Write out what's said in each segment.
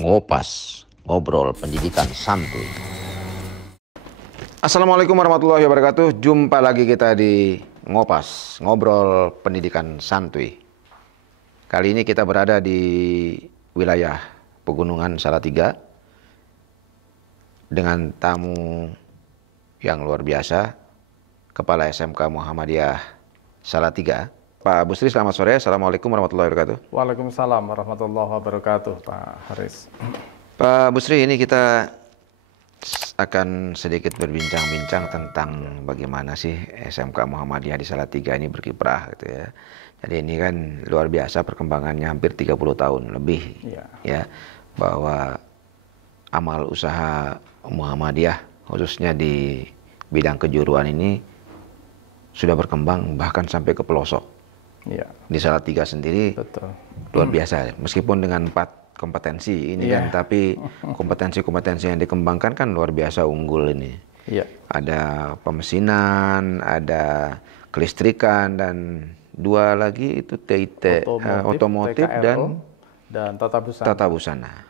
Ngopas, ngobrol pendidikan santuy. Assalamualaikum warahmatullahi wabarakatuh. Jumpa lagi kita di Ngopas, ngobrol pendidikan santuy. Kali ini kita berada di wilayah Pegunungan Salatiga dengan tamu yang luar biasa, Kepala SMK Muhammadiyah Salatiga, Pak Busri. Selamat sore. Assalamualaikum warahmatullahi wabarakatuh. Waalaikumsalam warahmatullahi wabarakatuh, Pak Haris. Pak Busri, ini kita akan sedikit berbincang-bincang tentang bagaimana sih SMK Muhammadiyah di Salatiga ini berkiprah gitu ya. Jadi ini kan luar biasa perkembangannya, hampir 30 tahun lebih ya, bahwa amal usaha Muhammadiyah khususnya di bidang kejuruan ini sudah berkembang bahkan sampai ke pelosok. Di Salatiga sendiri luar biasa, meskipun dengan 4 kompetensi ini kan, tapi kompetensi-kompetensi yang dikembangkan kan luar biasa unggul ini. Ada pemesinan, ada kelistrikan, dan 2 lagi itu TIT, otomotif dan tata busana.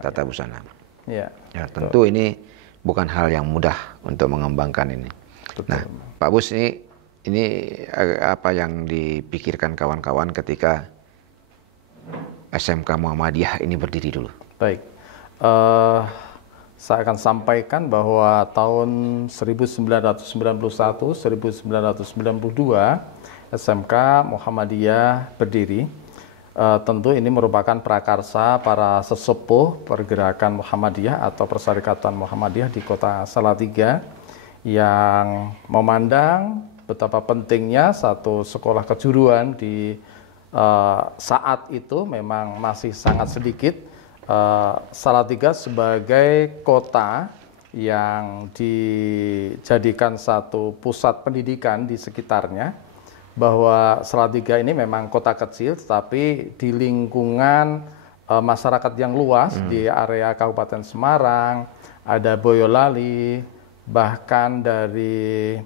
Tata busana. Ya, tentu ini bukan hal yang mudah untuk mengembangkan ini. Nah, Pak Bus, ini apa yang dipikirkan kawan-kawan ketika SMK Muhammadiyah ini berdiri dulu? Baik, saya akan sampaikan bahwa tahun 1991-1992 SMK Muhammadiyah berdiri. Tentu ini merupakan prakarsa para sesepuh pergerakan Muhammadiyah atau Perserikatan Muhammadiyah di kota Salatiga yang memandang betapa pentingnya satu sekolah kejuruan di saat itu memang masih sangat sedikit. Salatiga sebagai kota yang dijadikan satu pusat pendidikan di sekitarnya, bahwa Salatiga ini memang kota kecil tetapi di lingkungan masyarakat yang luas di area Kabupaten Semarang, ada Boyolali, bahkan dari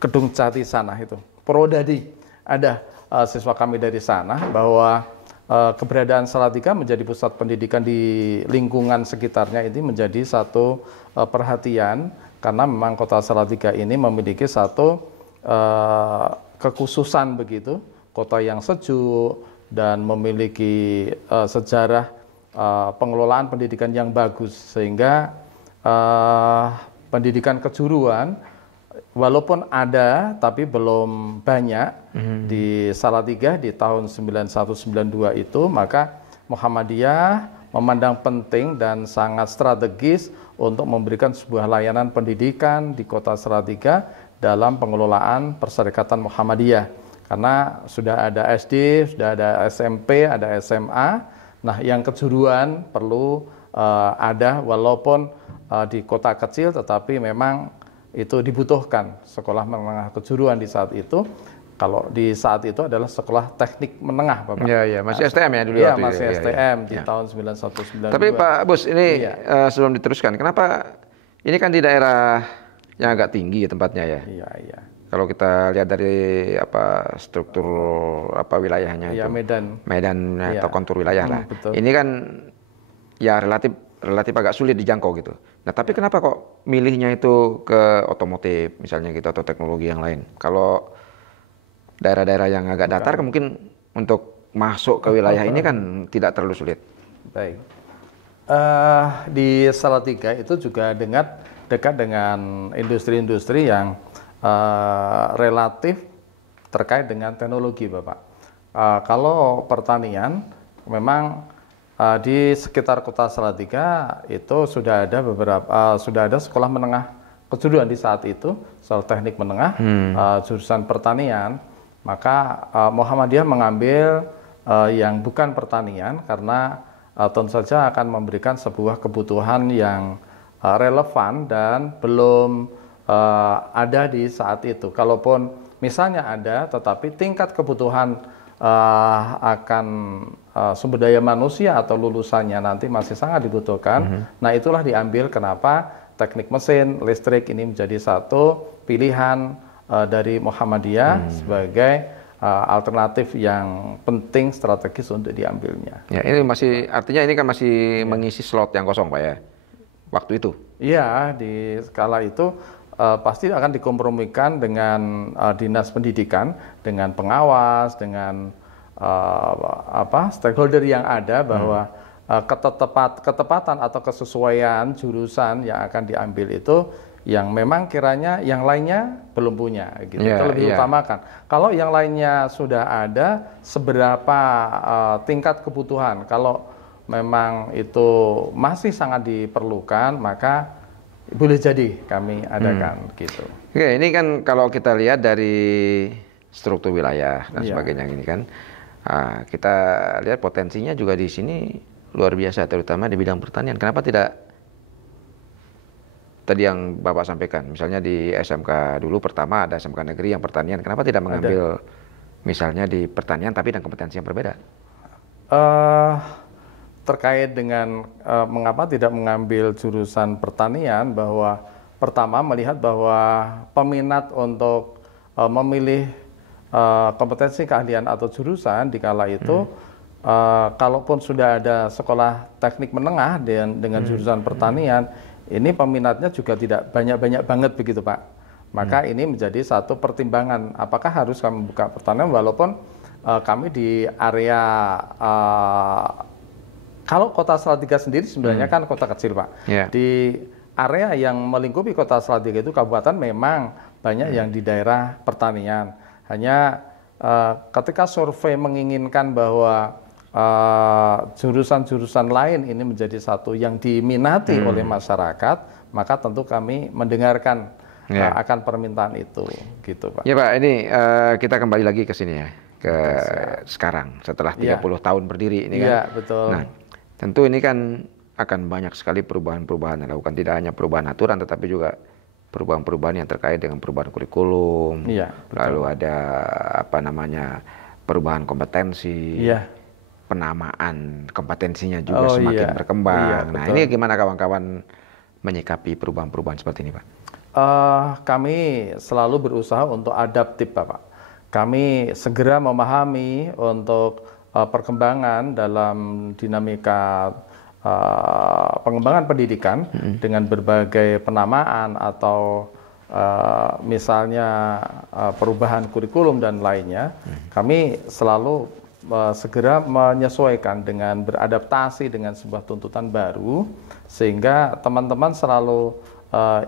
Kedung Jati sana itu, Purwodadi, ada siswa kami dari sana, bahwa keberadaan Salatiga menjadi pusat pendidikan di lingkungan sekitarnya ini menjadi satu perhatian, karena memang kota Salatiga ini memiliki satu kekhususan begitu, kota yang sejuk dan memiliki sejarah pengelolaan pendidikan yang bagus, sehingga pendidikan kejuruan walaupun ada tapi belum banyak di Salatiga di tahun 91-92 itu. Maka Muhammadiyah memandang penting dan sangat strategis untuk memberikan sebuah layanan pendidikan di kota Salatiga dalam pengelolaan Perserikatan Muhammadiyah, karena sudah ada SD, sudah ada SMP, ada SMA. Nah, yang kejuruan perlu ada, walaupun di kota kecil, tetapi memang itu dibutuhkan sekolah menengah kejuruan di saat itu. Kalau di saat itu adalah sekolah teknik menengah, Bapak. Iya, masih STM ya dulu. Iya, masih STM di tahun 91-92. Tapi Pak Bus, ini sebelum diteruskan, kenapa ini kan di daerah yang agak tinggi tempatnya ya? Iya. Kalau kita lihat dari struktur wilayahnya itu, Medan atau kontur wilayah lah. Betul. Ini kan ya relatif agak sulit dijangkau gitu. Nah, tapi kenapa kok milihnya itu ke otomotif misalnya gitu, atau teknologi yang lain? Kalau daerah-daerah yang agak datar mungkin untuk masuk ke wilayah ini kan tidak terlalu sulit. Baik. Di Salatiga itu juga dekat dengan industri-industri yang relatif terkait dengan teknologi, Bapak. Kalau pertanian, memang di sekitar kota Salatiga itu sudah ada sekolah menengah kejuruan di saat itu, sekolah teknik menengah, jurusan pertanian. Maka Muhammadiyah mengambil yang bukan pertanian, karena tentu saja akan memberikan sebuah kebutuhan yang relevan dan belum ada di saat itu. Kalaupun misalnya ada, tetapi tingkat kebutuhan akan sumber daya manusia atau lulusannya nanti masih sangat dibutuhkan. Nah, itulah diambil kenapa teknik mesin, listrik ini menjadi satu pilihan dari Muhammadiyah sebagai alternatif yang penting strategis untuk diambilnya. Ya, ini masih artinya ini kan masih mengisi slot yang kosong, Pak ya. Waktu itu. Iya, di skala itu pasti akan dikompromikan dengan dinas pendidikan, dengan pengawas, dengan stakeholder yang ada bahwa ketepatan atau kesesuaian jurusan yang akan diambil itu yang memang kiranya yang lainnya belum punya, gitu. Itu lebih utamakan. Kalau yang lainnya sudah ada, seberapa tingkat kebutuhan. Kalau memang itu masih sangat diperlukan, maka boleh jadi kami adakan gitu. Oke, ini kan kalau kita lihat dari struktur wilayah dan sebagainya ini kan, kita lihat potensinya juga di sini luar biasa, terutama di bidang pertanian. Kenapa tidak tadi yang Bapak sampaikan, misalnya di SMK dulu pertama ada SMK negeri yang pertanian, kenapa tidak mengambil misalnya di pertanian tapi dengan kompetensi yang berbeda? Terkait dengan mengapa tidak mengambil jurusan pertanian, bahwa pertama melihat bahwa peminat untuk memilih kompetensi keahlian atau jurusan di kala itu, kalaupun sudah ada sekolah teknik menengah dengan jurusan pertanian, ini peminatnya juga tidak banyak-banyak banget begitu Pak. Maka ini menjadi satu pertimbangan, apakah harus kami buka pertanian, walaupun kami di area kalau Kota Salatiga sendiri sebenarnya kan kota kecil Pak. Di area yang melingkupi Kota Salatiga itu kabupaten memang banyak yang di daerah pertanian. Hanya ketika survei menginginkan bahwa jurusan-jurusan lain ini menjadi satu yang diminati oleh masyarakat, maka tentu kami mendengarkan akan permintaan itu, gitu Pak. Ya Pak, ini kita kembali lagi ke sini ya, ke sekarang setelah 30 tahun berdiri ini kan. Iya, betul. Nah, tentu ini kan akan banyak sekali perubahan-perubahan yang dilakukan, tidak hanya perubahan aturan tetapi juga perubahan-perubahan yang terkait dengan perubahan kurikulum. Lalu ada perubahan kompetensi. Penamaan kompetensinya juga semakin berkembang. Nah, ini gimana kawan-kawan menyikapi perubahan-perubahan seperti ini, Pak? Kami selalu berusaha untuk adaptif, Bapak. Kami segera memahami untuk perkembangan dalam dinamika pengembangan pendidikan dengan berbagai penamaan atau misalnya perubahan kurikulum dan lainnya. Kami selalu segera menyesuaikan dengan beradaptasi dengan sebuah tuntutan baru, sehingga teman-teman selalu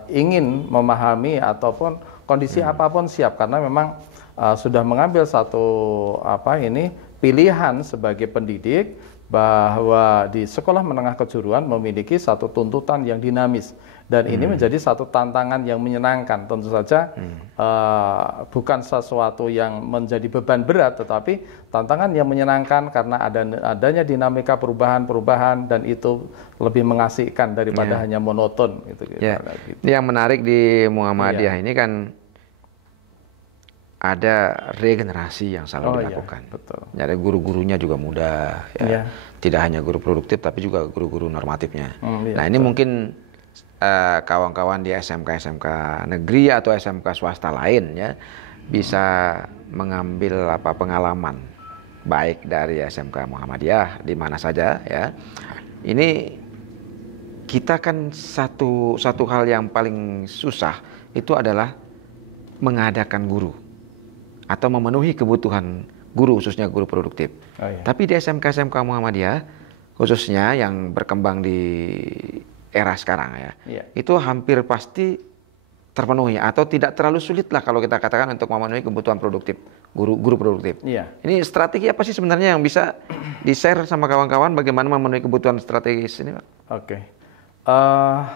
ingin memahami ataupun kondisi apapun siap, karena memang sudah mengambil satu pilihan sebagai pendidik bahwa di sekolah menengah kejuruan memiliki satu tuntutan yang dinamis, dan ini menjadi satu tantangan yang menyenangkan. Tentu saja bukan sesuatu yang menjadi beban berat, tetapi tantangan yang menyenangkan karena adanya dinamika perubahan-perubahan, dan itu lebih mengasihkan daripada hanya monoton. Gitu. Yang menarik di Muhammadiyah ini kan ada regenerasi yang selalu dilakukan. Jadi guru-gurunya juga muda, tidak hanya guru produktif tapi juga guru-guru normatifnya. Nah, ini mungkin kawan-kawan di SMK negeri atau SMK swasta lain ya bisa mengambil pengalaman baik dari SMK Muhammadiyah di mana saja ya. Ini kita kan satu hal yang paling susah itu adalah mengadakan guru atau memenuhi kebutuhan guru, khususnya guru produktif. Tapi di SMK Muhammadiyah khususnya yang berkembang di era sekarang ya, itu hampir pasti terpenuhi atau tidak terlalu sulit lah kalau kita katakan untuk memenuhi kebutuhan produktif guru produktif. Ini strategi apa sih sebenarnya yang bisa di-share sama kawan-kawan bagaimana memenuhi kebutuhan strategis ini, Pak?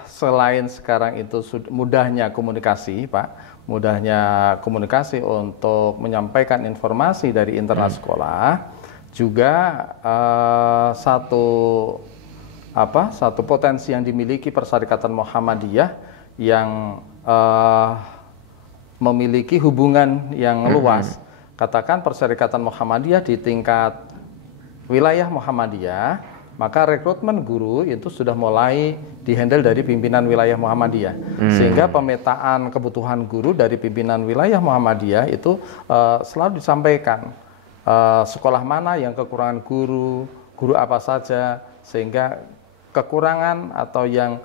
Selain sekarang itu mudahnya komunikasi, Pak, mudahnya komunikasi untuk menyampaikan informasi dari internal sekolah, juga satu potensi yang dimiliki Persyarikatan Muhammadiyah yang memiliki hubungan yang luas. Katakan Persyarikatan Muhammadiyah di tingkat wilayah Muhammadiyah, maka rekrutmen guru itu sudah mulai dihandle dari pimpinan wilayah Muhammadiyah. Sehingga pemetaan kebutuhan guru dari pimpinan wilayah Muhammadiyah itu selalu disampaikan. Sekolah mana yang kekurangan guru, guru apa saja, sehingga kekurangan atau yang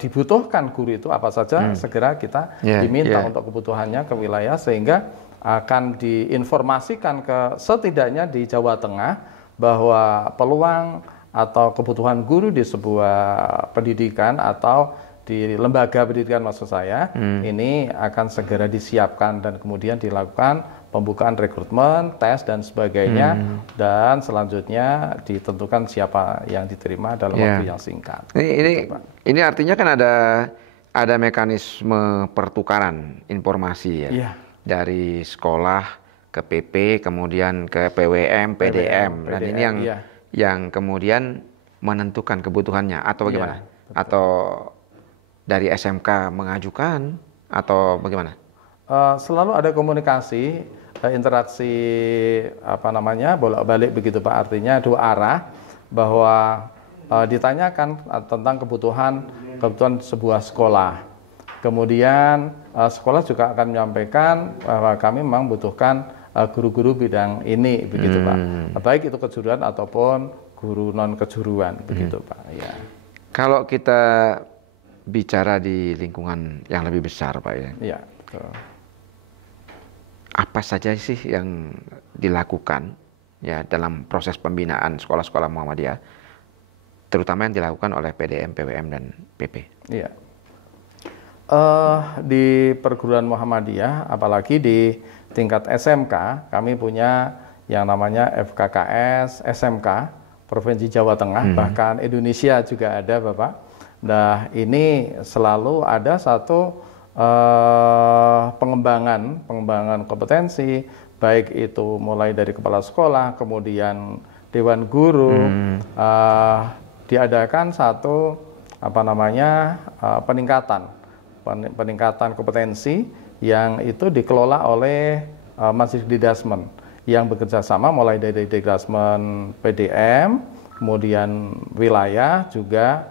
dibutuhkan guru itu apa saja segera kita diminta untuk kebutuhannya ke wilayah, sehingga akan diinformasikan ke setidaknya di Jawa Tengah bahwa peluang atau kebutuhan guru di sebuah pendidikan atau di lembaga pendidikan maksud saya ini akan segera disiapkan dan kemudian dilakukan pembukaan rekrutmen, tes dan sebagainya, dan selanjutnya ditentukan siapa yang diterima dalam waktu yang singkat. Ini artinya kan ada mekanisme pertukaran informasi ya, dari sekolah ke PP, kemudian ke PWM, PDM, dan ini yang kemudian menentukan kebutuhannya atau bagaimana? Atau dari SMK mengajukan atau bagaimana? Selalu ada komunikasi, interaksi bolak-balik begitu Pak, artinya dua arah, bahwa ditanyakan tentang kebutuhan sebuah sekolah. Kemudian sekolah juga akan menyampaikan bahwa kami memang membutuhkan guru-guru bidang ini begitu Pak. Baik itu kejuruan ataupun guru non kejuruan begitu Pak. Ya. Kalau kita bicara di lingkungan yang lebih besar Pak ya. Iya, betul. Apa saja sih yang dilakukan ya dalam proses pembinaan sekolah-sekolah Muhammadiyah, terutama yang dilakukan oleh PDM, PWM dan PP? Iya. Di perguruan Muhammadiyah, apalagi di tingkat SMK, kami punya yang namanya FKKS SMK Provinsi Jawa Tengah, bahkan Indonesia juga ada Bapak. Nah, ini selalu ada satu pengembangan kompetensi, baik itu mulai dari kepala sekolah, kemudian dewan guru, diadakan satu peningkatan kompetensi yang itu dikelola oleh Masjid Didasmen yang bekerja sama mulai dari Didasmen PDM, kemudian wilayah juga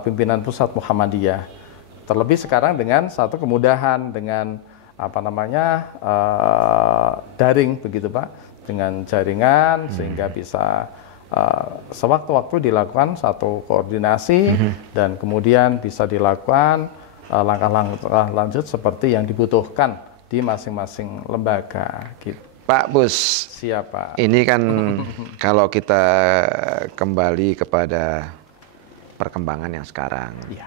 pimpinan pusat Muhammadiyah. Terlebih sekarang dengan satu kemudahan dengan daring begitu Pak, dengan jaringan sehingga bisa sewaktu-waktu dilakukan satu koordinasi dan kemudian bisa dilakukan langkah-langkah lanjut seperti yang dibutuhkan di masing-masing lembaga. Gitu. Pak Bus, siapa? Ini kan kalau kita kembali kepada perkembangan yang sekarang. Ya.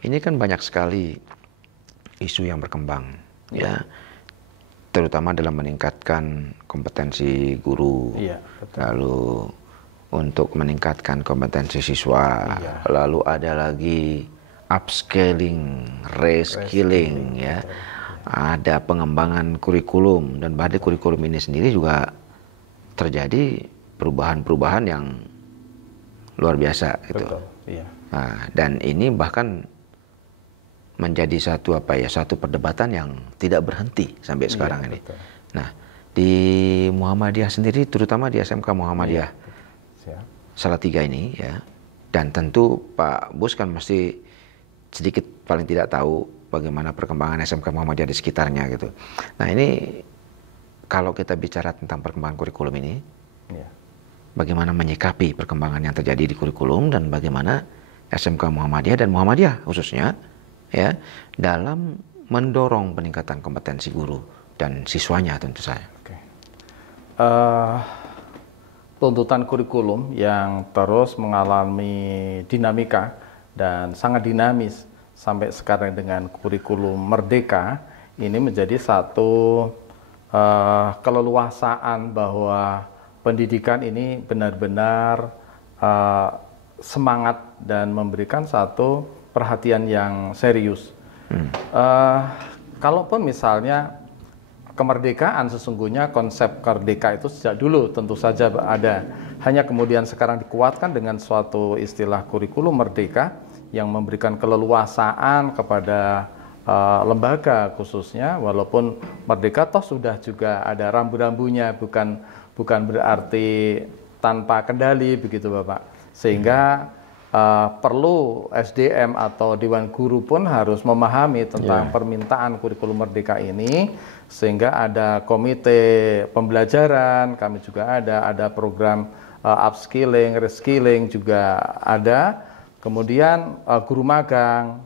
Ini kan banyak sekali isu yang berkembang, ya, terutama dalam meningkatkan kompetensi guru, lalu untuk meningkatkan kompetensi siswa, lalu ada lagi upscaling, reskilling, ya, ada pengembangan kurikulum, dan pada kurikulum ini sendiri juga terjadi perubahan-perubahan yang luar biasa, gitu. Nah, dan ini bahkan menjadi satu perdebatan yang tidak berhenti sampai sekarang ini. Betul. Nah, di Muhammadiyah sendiri, terutama di SMK Muhammadiyah Salatiga ini, ya, dan tentu Pak Bus kan mesti sedikit paling tidak tahu bagaimana perkembangan SMK Muhammadiyah di sekitarnya gitu. Nah, ini kalau kita bicara tentang perkembangan kurikulum ini, bagaimana menyikapi perkembangan yang terjadi di kurikulum dan bagaimana SMK Muhammadiyah dan Muhammadiyah khususnya, ya, dalam mendorong peningkatan kompetensi guru dan siswanya tentu saja. Tuntutan kurikulum yang terus mengalami dinamika dan sangat dinamis sampai sekarang dengan kurikulum merdeka ini menjadi satu keleluasaan bahwa pendidikan ini benar-benar semangat dan memberikan satu perhatian yang serius. Kalaupun misalnya kemerdekaan, sesungguhnya konsep merdeka itu sejak dulu tentu saja ada. Hanya kemudian sekarang dikuatkan dengan suatu istilah kurikulum merdeka yang memberikan keleluasaan kepada lembaga khususnya, walaupun merdeka toh sudah juga ada rambu-rambunya, bukan berarti tanpa kendali begitu Bapak. Sehingga perlu SDM atau Dewan Guru pun harus memahami tentang permintaan kurikulum merdeka ini, sehingga ada komite pembelajaran, kami juga ada program upskilling, reskilling juga ada, kemudian guru magang,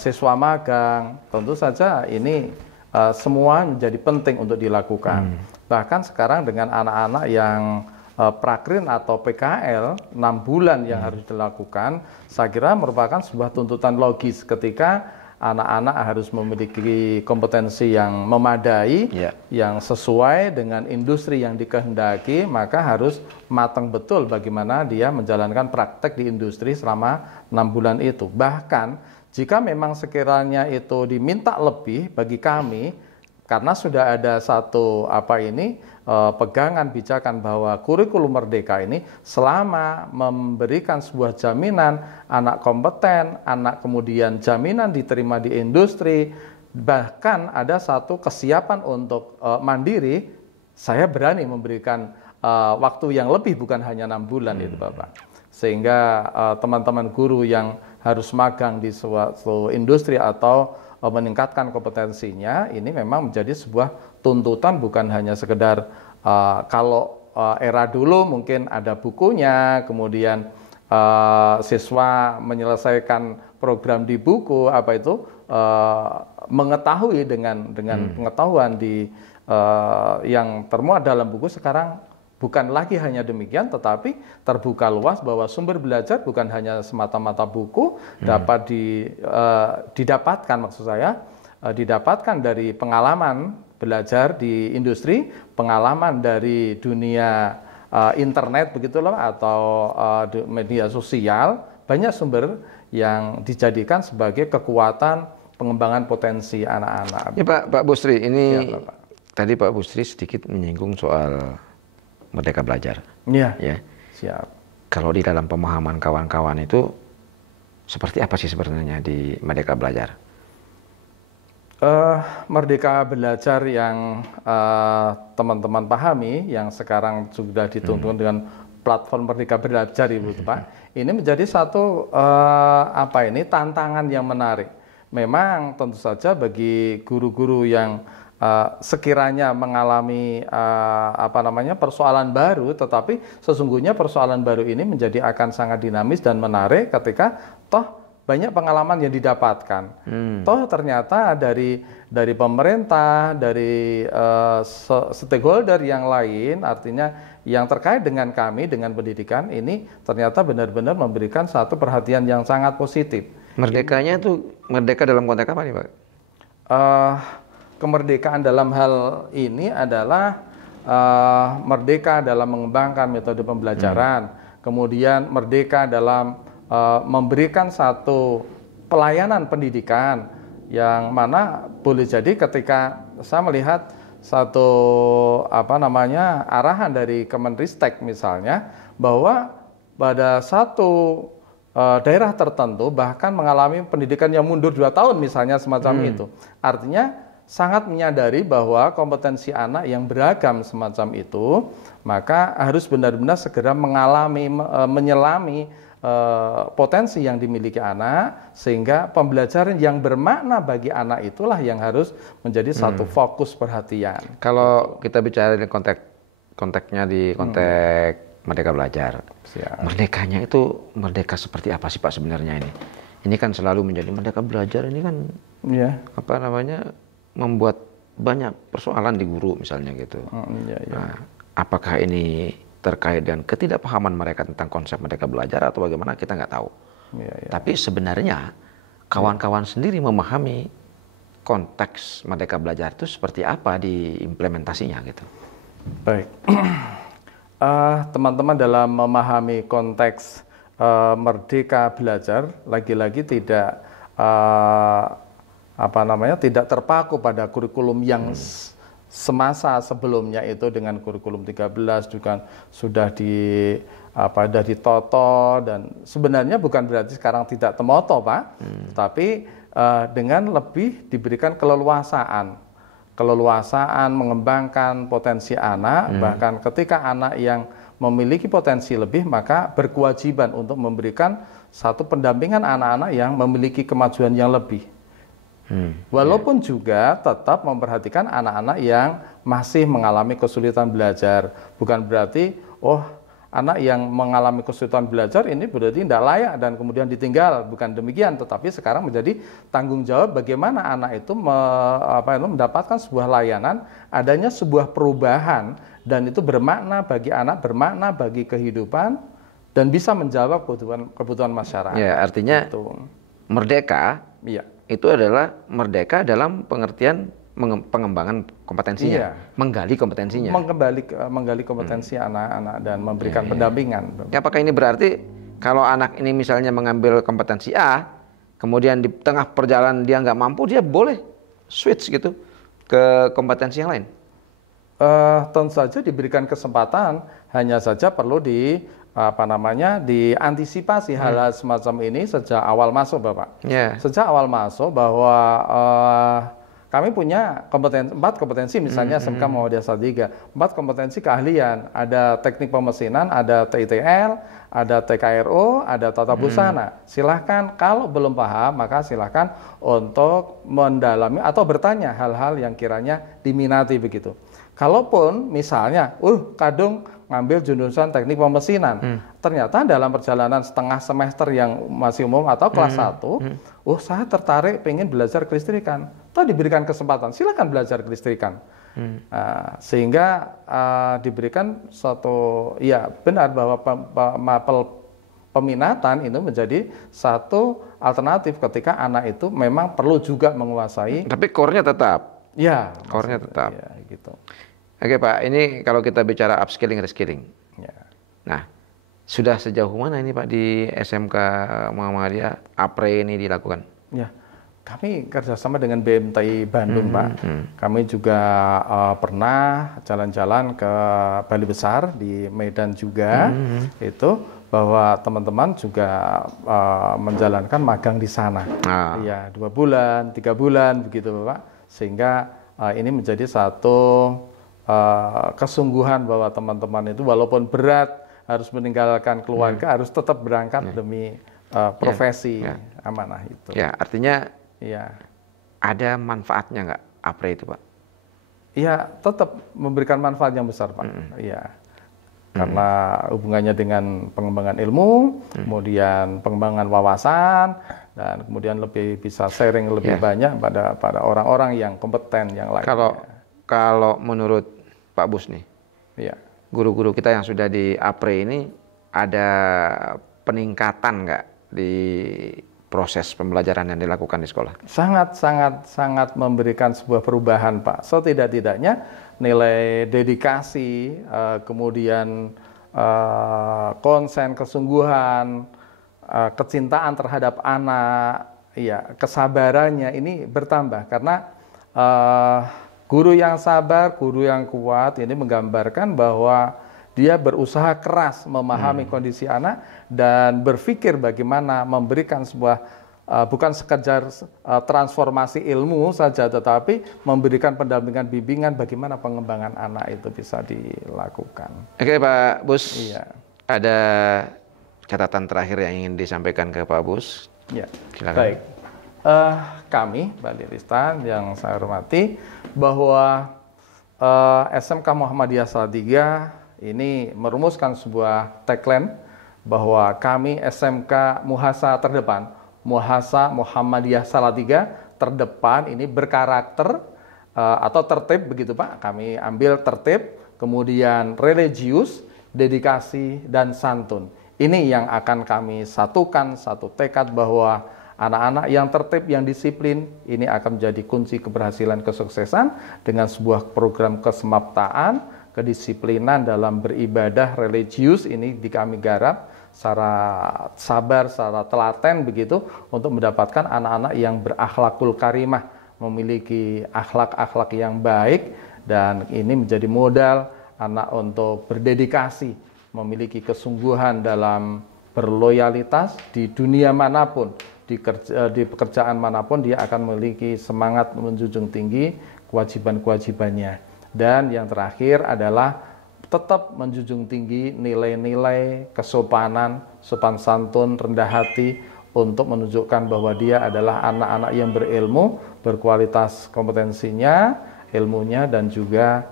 siswa magang, tentu saja ini semua menjadi penting untuk dilakukan. Bahkan sekarang dengan anak-anak yang prakrin atau PKL 6 bulan yang harus dilakukan, saya kira merupakan sebuah tuntutan logis ketika anak-anak harus memiliki kompetensi yang memadai, yang sesuai dengan industri yang dikehendaki, maka harus matang betul bagaimana dia menjalankan praktek di industri selama 6 bulan itu. Bahkan jika memang sekiranya itu diminta lebih bagi kami, karena sudah ada satu pegangan pijakan bahwa kurikulum merdeka ini selama memberikan sebuah jaminan anak kompeten, anak kemudian jaminan diterima di industri, bahkan ada satu kesiapan untuk mandiri, saya berani memberikan waktu yang lebih bukan hanya 6 bulan itu Bapak. Sehingga teman-teman guru yang harus magang di suatu industri atau meningkatkan kompetensinya, ini memang menjadi sebuah tuntutan, bukan hanya sekedar kalau era dulu mungkin ada bukunya, kemudian siswa menyelesaikan program di buku, mengetahui dengan pengetahuan yang termuat dalam buku. Sekarang bukan lagi hanya demikian, tetapi terbuka luas bahwa sumber belajar bukan hanya semata-mata buku, dapat didapatkan, maksud saya, didapatkan dari pengalaman belajar di industri, pengalaman dari dunia internet begitulah, atau media sosial. Banyak sumber yang dijadikan sebagai kekuatan pengembangan potensi anak-anak. Ya Pak Busri, ini tadi Pak Busri sedikit menyinggung soal Merdeka Belajar. Iya. Ya. Siap. Kalau di dalam pemahaman kawan-kawan itu seperti apa sih sebenarnya di Merdeka Belajar? Merdeka Belajar yang teman-teman pahami, yang sekarang sudah dituntun dengan platform Merdeka Belajar, Ibu Pak, ini menjadi satu tantangan yang menarik. Memang tentu saja bagi guru-guru yang sekiranya mengalami persoalan baru, tetapi sesungguhnya persoalan baru ini akan sangat dinamis dan menarik ketika toh banyak pengalaman yang didapatkan. Toh ternyata dari pemerintah, dari stakeholder yang lain, artinya yang terkait dengan kami, dengan pendidikan ini ternyata benar-benar memberikan satu perhatian yang sangat positif. Merdekanya itu merdeka dalam konteks apa nih Pak? Kemerdekaan dalam hal ini adalah merdeka dalam mengembangkan metode pembelajaran, kemudian merdeka dalam memberikan satu pelayanan pendidikan yang mana boleh jadi ketika saya melihat satu arahan dari Kemenristek misalnya, bahwa pada satu daerah tertentu bahkan mengalami pendidikan yang mundur 2 tahun misalnya, semacam itu. Artinya sangat menyadari bahwa kompetensi anak yang beragam semacam itu, maka harus benar-benar segera menyelami potensi yang dimiliki anak, sehingga pembelajaran yang bermakna bagi anak itulah yang harus menjadi satu fokus perhatian. Kalau kita bicara di konteksnya di konteks Merdeka Belajar, merdekanya itu merdeka seperti apa sih Pak sebenarnya ini? Ini kan selalu menjadi Merdeka Belajar ini kan membuat banyak persoalan di guru misalnya gitu. Nah, apakah ini terkait dengan ketidakpahaman mereka tentang konsep Merdeka Belajar atau bagaimana, kita nggak tahu. Tapi sebenarnya kawan-kawan sendiri memahami konteks Merdeka Belajar itu seperti apa di implementasinya gitu. Baik, teman-teman dalam memahami konteks Merdeka Belajar lagi-lagi tidak tidak terpaku pada kurikulum yang semasa sebelumnya itu dengan kurikulum 13 juga sudah ditoto, dan sebenarnya bukan berarti sekarang tidak temoto Pak, tapi dengan lebih diberikan keleluasaan mengembangkan potensi anak, bahkan ketika anak yang memiliki potensi lebih, maka berkewajiban untuk memberikan satu pendampingan anak-anak yang memiliki kemajuan yang lebih. Walaupun juga tetap memperhatikan anak-anak yang masih mengalami kesulitan belajar. Bukan berarti, anak yang mengalami kesulitan belajar ini berarti tidak layak dan kemudian ditinggal. Bukan demikian, tetapi sekarang menjadi tanggung jawab bagaimana anak itu mendapatkan sebuah layanan, adanya sebuah perubahan, dan itu bermakna bagi anak, bermakna bagi kehidupan, dan bisa menjawab kebutuhan masyarakat. Ya, artinya merdeka itu adalah merdeka dalam pengertian pengembangan kompetensinya, menggali kompetensinya. Menggali kompetensi anak-anak dan memberikan pendampingan. Apakah ini berarti kalau anak ini misalnya mengambil kompetensi A, kemudian di tengah perjalanan dia nggak mampu, dia boleh switch gitu ke kompetensi yang lain? Tentu saja diberikan kesempatan, hanya saja perlu diantisipasi hal-hal semacam ini sejak awal masuk, Bapak. Sejak awal masuk bahwa kami punya 4 kompetensi, misalnya SMK Muhammadiyah Salatiga, 4 kompetensi keahlian, ada teknik pemesinan, ada TITL, ada TKRO, ada tata busana. Silahkan, kalau belum paham, maka silahkan untuk mendalami atau bertanya hal-hal yang kiranya diminati begitu. Kalaupun misalnya, kadung ngambil jurusan teknik pemesinan, ternyata dalam perjalanan setengah semester yang masih umum atau kelas 1, saya tertarik pengen belajar kelistrikan, toh diberikan kesempatan, silakan belajar kelistrikan. Sehingga diberikan suatu, benar bahwa peminatan itu menjadi satu alternatif ketika anak itu memang perlu juga menguasai. Tapi core-nya tetap. Ya, core-nya tetap. Ya, gitu. Oke Pak, ini kalau kita bicara upskilling, reskilling. Nah, sudah sejauh mana ini Pak di SMK Muhammadiyah APRE ini dilakukan? Ya, kami kerjasama dengan BMTI Bandung, Pak. Kami juga pernah jalan-jalan ke Bali Besar di Medan juga, itu bahwa teman-teman juga menjalankan magang di sana. Ya, 2 bulan, 3 bulan begitu, Pak. Sehingga ini menjadi satu kesungguhan bahwa teman-teman itu walaupun berat harus meninggalkan keluarga, harus tetap berangkat demi profesi amanah itu. Ya, artinya ada manfaatnya nggak APRE itu, Pak? Iya, tetap memberikan manfaat yang besar, Pak. Iya. Karena hubungannya dengan pengembangan ilmu, kemudian pengembangan wawasan, dan kemudian lebih bisa sharing lebih banyak pada orang-orang yang kompeten yang lain. Kalau menurut Pak Bus nih, guru-guru kita yang sudah di APRE ini ada peningkatan nggak di proses pembelajaran yang dilakukan di sekolah? Sangat memberikan sebuah perubahan, Pak. Setidak-tidaknya nilai dedikasi, kemudian konsen, kesungguhan, kecintaan terhadap anak, kesabarannya ini bertambah karena guru yang sabar, guru yang kuat ini menggambarkan bahwa dia berusaha keras memahami kondisi anak dan berpikir bagaimana memberikan sebuah bukan sekedar transformasi ilmu saja, tetapi memberikan pendampingan bimbingan bagaimana pengembangan anak itu bisa dilakukan. Oke Pak Bus, ada catatan terakhir yang ingin disampaikan ke Pak Bus? Silakan. Baik. Kami, Mbak Liristan, yang saya hormati, bahwa SMK Muhammadiyah Salatiga ini merumuskan sebuah tagline bahwa kami SMK Muhasa terdepan, Muhasa Muhammadiyah Salatiga terdepan, ini berkarakter atau tertib begitu Pak. Kami ambil tertib, kemudian religius, dedikasi, dan santun. Ini yang akan kami satukan, satu tekad bahwa anak-anak yang tertib, yang disiplin, ini akan menjadi kunci keberhasilan kesuksesan dengan sebuah program kesemaptaan, kedisiplinan dalam beribadah religius ini di kami garap secara sabar, secara telaten begitu untuk mendapatkan anak-anak yang berakhlakul karimah, memiliki akhlak-akhlak yang baik, dan ini menjadi modal anak untuk berdedikasi, memiliki kesungguhan dalam berloyalitas di dunia manapun. Di pekerjaan manapun dia akan memiliki semangat menjunjung tinggi kewajiban-kewajibannya. Dan yang terakhir adalah tetap menjunjung tinggi nilai-nilai kesopanan, sopan santun, rendah hati, untuk menunjukkan bahwa dia adalah anak-anak yang berilmu, berkualitas kompetensinya, ilmunya, dan juga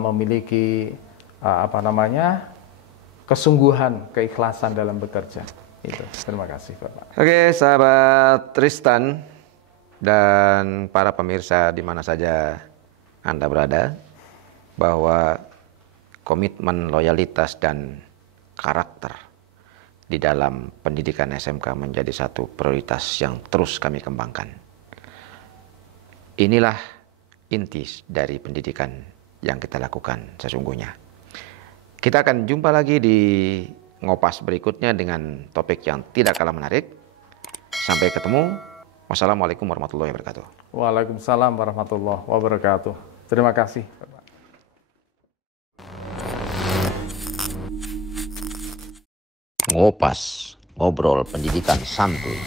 memiliki kesungguhan, keikhlasan dalam bekerja. Itu. Terima kasih, Bapak. Oke, sahabat Tristan dan para pemirsa di mana saja Anda berada, bahwa komitmen, loyalitas, dan karakter di dalam pendidikan SMK menjadi satu prioritas yang terus kami kembangkan. Inilah inti dari pendidikan yang kita lakukan sesungguhnya. Kita akan jumpa lagi di Ngopas berikutnya dengan topik yang tidak kalah menarik. Sampai ketemu. Wassalamualaikum warahmatullahi wabarakatuh. Waalaikumsalam warahmatullahi wabarakatuh. Terima kasih, Bapak. Ngopas, ngobrol pendidikan santuy.